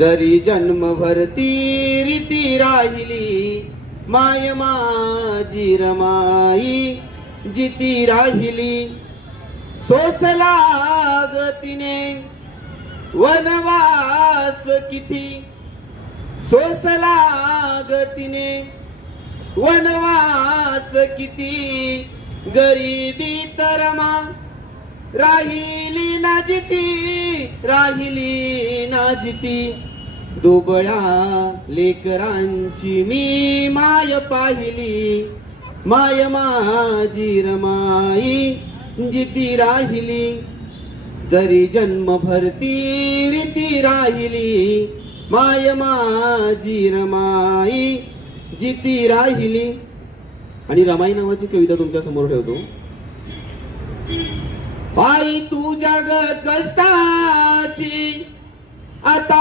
जरी जन्मभर ती रीती राहिली, माय माझी रमाई जिती राहिली. सोसला ग तिने वनवास किती, सोसला ग तिने वनवास किती. गरिबी तरमा राहिली ना जिती, राहिली ना जिती. दुबळ्या लेकरांची मी माय पाहिली, माय माझी रमाई जिती राहिली. जरी जन्मभर ती रीती राहिली, माय माझी रमाई जिती राहिली. आणि रमाई नावाची कविता तुमच्या समोर ठेवतो. आई तू जग कष्टाची आता